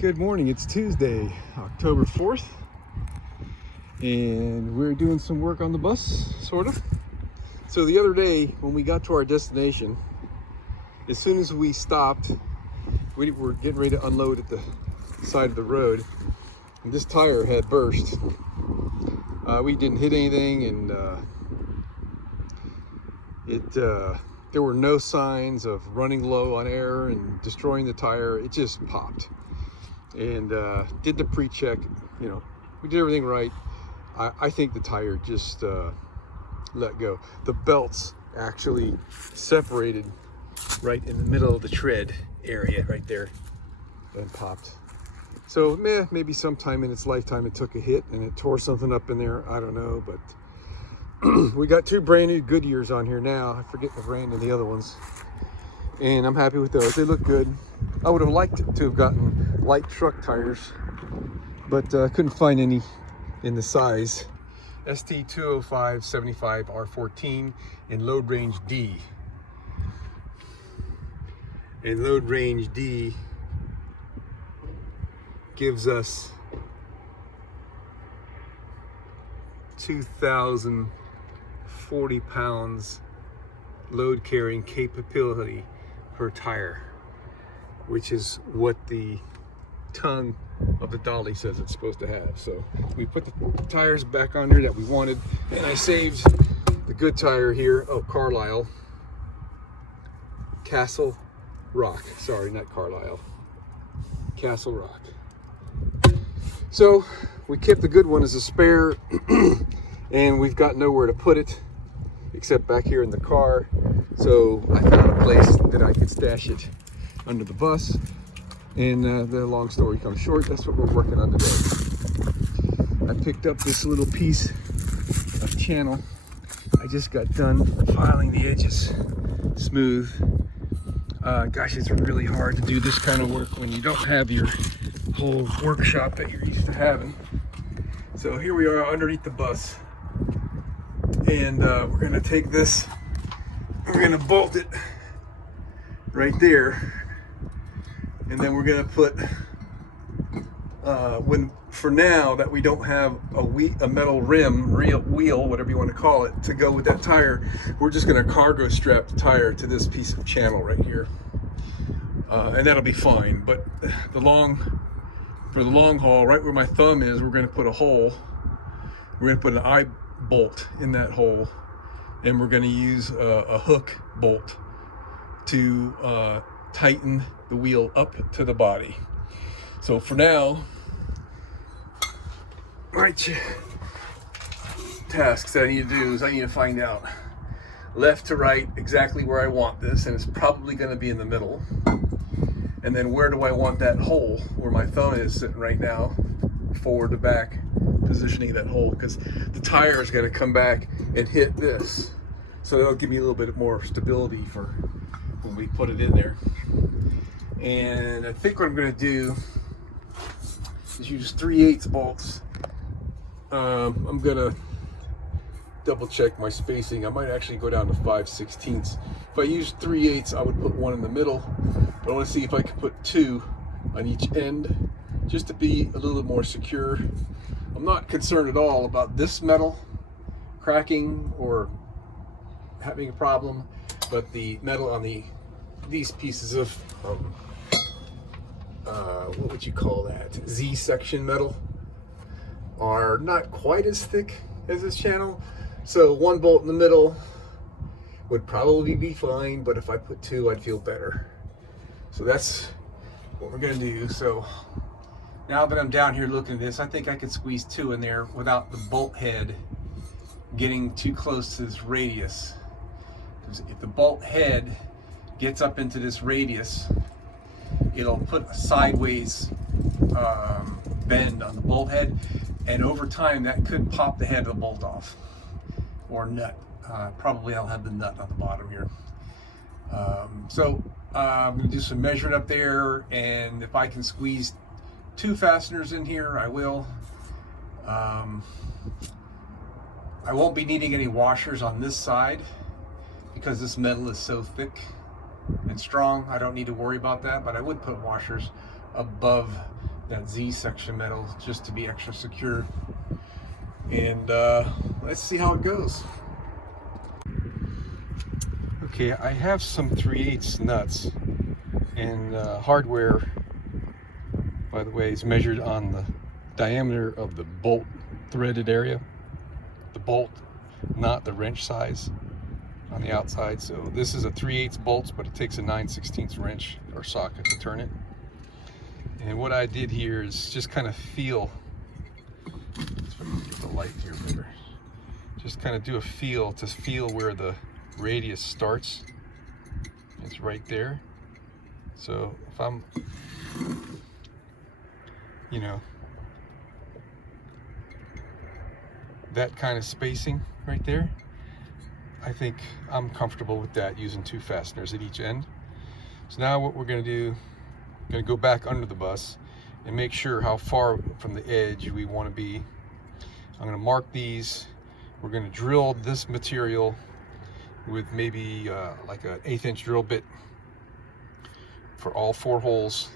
Good morning, it's Tuesday, October 4th, and we're doing some work on the bus, sort of. So the other day, when we got to our destination, as soon as we stopped, we were getting ready to unload at the side of the road, and this tire had burst. We didn't hit anything, and there were no signs of running low on air and destroying the tire. It just popped. And did the pre-check, we did everything right. I think the tire just let go. The belts actually separated right in the middle of the tread area right there and popped. So maybe sometime in its lifetime it took a hit and it tore something up in there. I don't know, but we got two brand new Goodyears on here now. I forget the brand of the other ones. And I'm happy with those. They look good. I would have liked to have gotten light truck tires, but couldn't find any in the size. ST 205 75 R14 in load range D. And load range D gives us 2,040 pounds load carrying capability per tire, which is what the tongue of the Dolly says it's supposed to have. So we put the tires back on there that we wanted, and I saved the good tire here. Oh, Carlisle, Castle Rock. Sorry, not Carlisle. Castle Rock. So we kept the good one as a spare, and we've got nowhere to put it except back here in the car. So I found a place that I could stash it under the bus. And the long story comes short, that's what we're working on today. I picked up this little piece of channel. I just got done filing the edges smooth. Gosh, it's really hard to do this kind of work when you don't have your whole workshop that you're used to having. So here we are underneath the bus. And we're gonna take this, we're gonna bolt it right there. And then we're gonna put, for now that we don't have a metal rim, wheel, whatever you want to call it, to go with that tire, we're just gonna cargo strap the tire to this piece of channel right here. And that'll be fine. But for the long haul, right where my thumb is, we're gonna put a hole. We're gonna put an eye bolt in that hole, and we're gonna use a hook bolt to tighten the wheel up to the body. So for now, my tasks that I need to do is I need to find out left to right exactly where I want this, and it's probably going to be in the middle. And then where do I want that hole where my thumb is sitting right now, forward to back, positioning that hole, because the tire is going to come back and hit this. So that'll give me a little bit more stability for when we put it in there. And I think what I'm going to do is use 3/8 bolts. I'm going to double check my spacing. I might actually go down to 5/16. If I use 3/8, I would put one in the middle, but I want to see if I can put two on each end just to be a little more secure. I'm not concerned at all about this metal cracking or having a problem, but the metal on these pieces of what would you call that? Z-section metal are not quite as thick as this channel. So one bolt in the middle would probably be fine, but if I put two, I'd feel better. So that's what we're gonna do. So now that I'm down here looking at this, I think I could squeeze two in there without the bolt head getting too close to this radius. Because if the bolt head gets up into this radius, it'll put a sideways bend on the bolt head, and over time that could pop the head of the bolt off, or nut. Probably I'll have the nut on the bottom here. So I'm going to do some measuring up there, and if I can squeeze two fasteners in here, I will. I won't be needing any washers on this side because this metal is so thick and strong. I don't need to worry about that, but I would put washers above that Z section metal just to be extra secure. And let's see how it goes. Okay, I have some 3/8 nuts, and hardware, by the way, is measured on the diameter of the bolt threaded area, the bolt, not the wrench size on the outside. So this is a 3/8 bolts, but it takes a 9/16 wrench or socket to turn it. And what I did here is just kind of feel, let's get the light here better, just kind of do a feel to feel where the radius starts. It's right there. So if I'm, you know, that kind of spacing right there, I think I'm comfortable with that, using 2 fasteners at each end. So now what we're going to do, we're going to go back under the bus and make sure how far from the edge we want to be. I'm going to mark these. We're going to drill this material with maybe like an 1/8 inch drill bit for all 4 holes,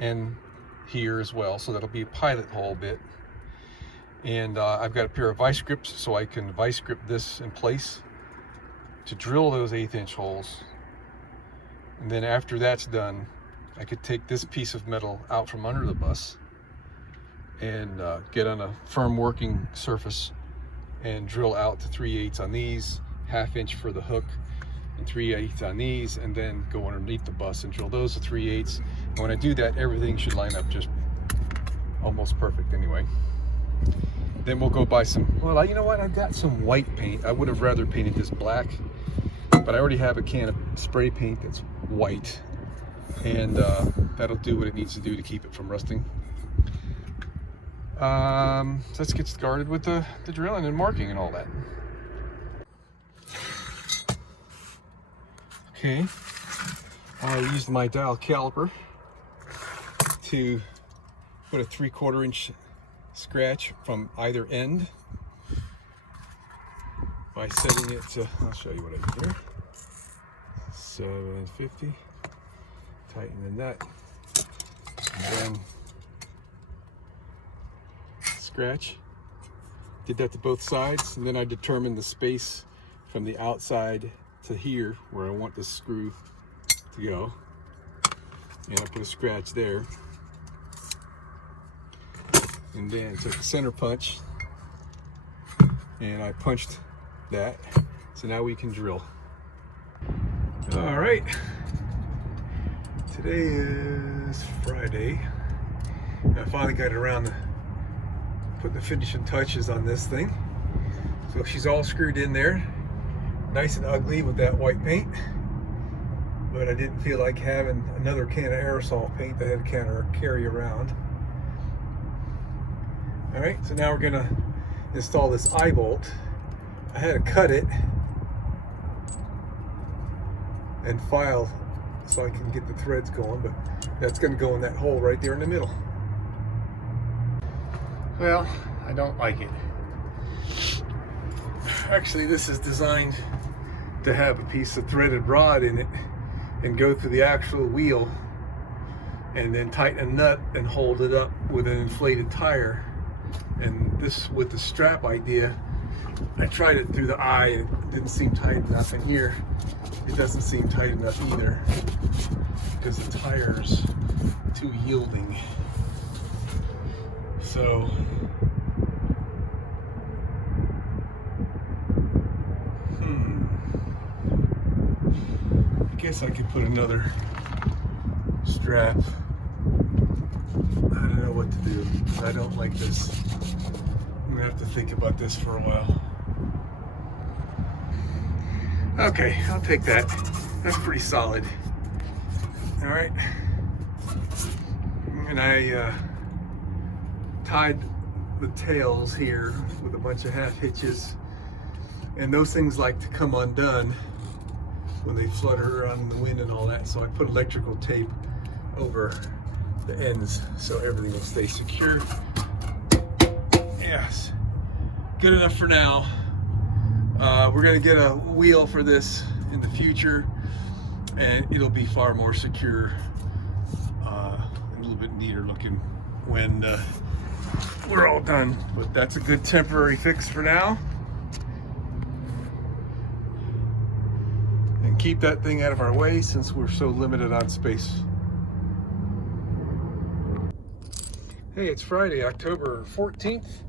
and here as well, so that'll be a pilot hole bit. And I've got a pair of vice grips, so I can vice grip this in place to drill those 1/8 inch holes. And then after that's done, I could take this piece of metal out from under the bus and get on a firm working surface and drill out to 3/8 on these, 1/2 inch for the hook, and 3/8 on these, and then go underneath the bus and drill those to 3/8. And when I do that, everything should line up just almost perfect anyway. Then we'll go buy some, well, you know what, I've got some white paint. I would have rather painted this black, but I already have a can of spray paint that's white, and that'll do what it needs to do to keep it from rusting. So let's get started with the drilling and marking and all that. Okay, I used my dial caliper to put a 3/4 inch scratch from either end by setting it to, I'll show you what I did here, 750, tighten the nut, and then scratch. Did that to both sides, and then I determined the space from the outside to here where I want this screw to go, and I put a scratch there, and then took a center punch and I punched that. So now we can drill. All right, today is Friday. I finally got around to putting the finishing touches on this thing. So she's all screwed in there, nice and ugly with that white paint, but I didn't feel like having another can of aerosol paint that I had to carry around. All right, so now we're gonna install this eye bolt. I had to cut it and file so I can get the threads going, but that's gonna go in that hole right there in the middle. Well, I don't like it. Actually, this is designed to have a piece of threaded rod in it and go through the actual wheel and then tighten a nut and hold it up with an inflated tire. And this, with the strap idea, I tried it through the eye and it didn't seem tight enough, and here it doesn't seem tight enough either because the tire's too yielding. So I guess I could put another strap. I don't know what to do. I don't like this. I'm gonna have to think about this for a while. Okay, I'll take that. That's pretty solid. All right. And I tied the tails here with a bunch of half hitches, and those things like to come undone when they flutter around in the wind and all that, so I put electrical tape over the ends so everything will stay secure. Yes, good enough for now. We're gonna get a wheel for this in the future, and it'll be far more secure, and a little little bit neater looking when we're all done. But that's a good temporary fix for now. And keep that thing out of our way since we're so limited on space. Hey, it's Friday, October 14th,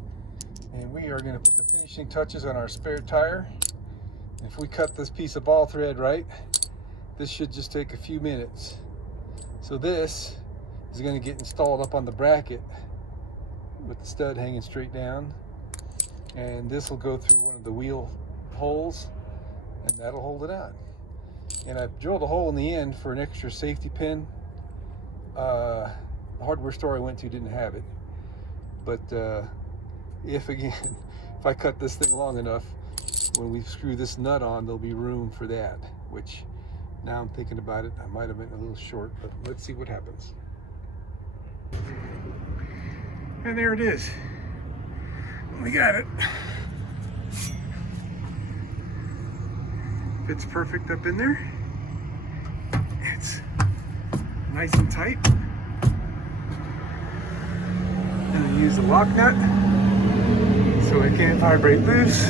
and we are going to put the finishing touches on our spare tire. If we cut this piece of ball thread right, this should just take a few minutes. So this is going to get installed up on the bracket with the stud hanging straight down, and this will go through one of the wheel holes, and that'll hold it on. And I've drilled a hole in the end for an extra safety pin. The hardware store I went to didn't have it, but if I cut this thing long enough, when we screw this nut on, there'll be room for that, which now I'm thinking about it, I might have been a little short, but let's see what happens. And there it is. We got it. Fits perfect up in there. It's nice and tight. And I use the lock nut so it can't vibrate loose.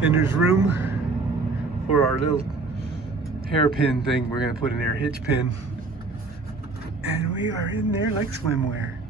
And there's room for our little hairpin thing we're going to put in there, hitch pin. And we are in there like swimwear.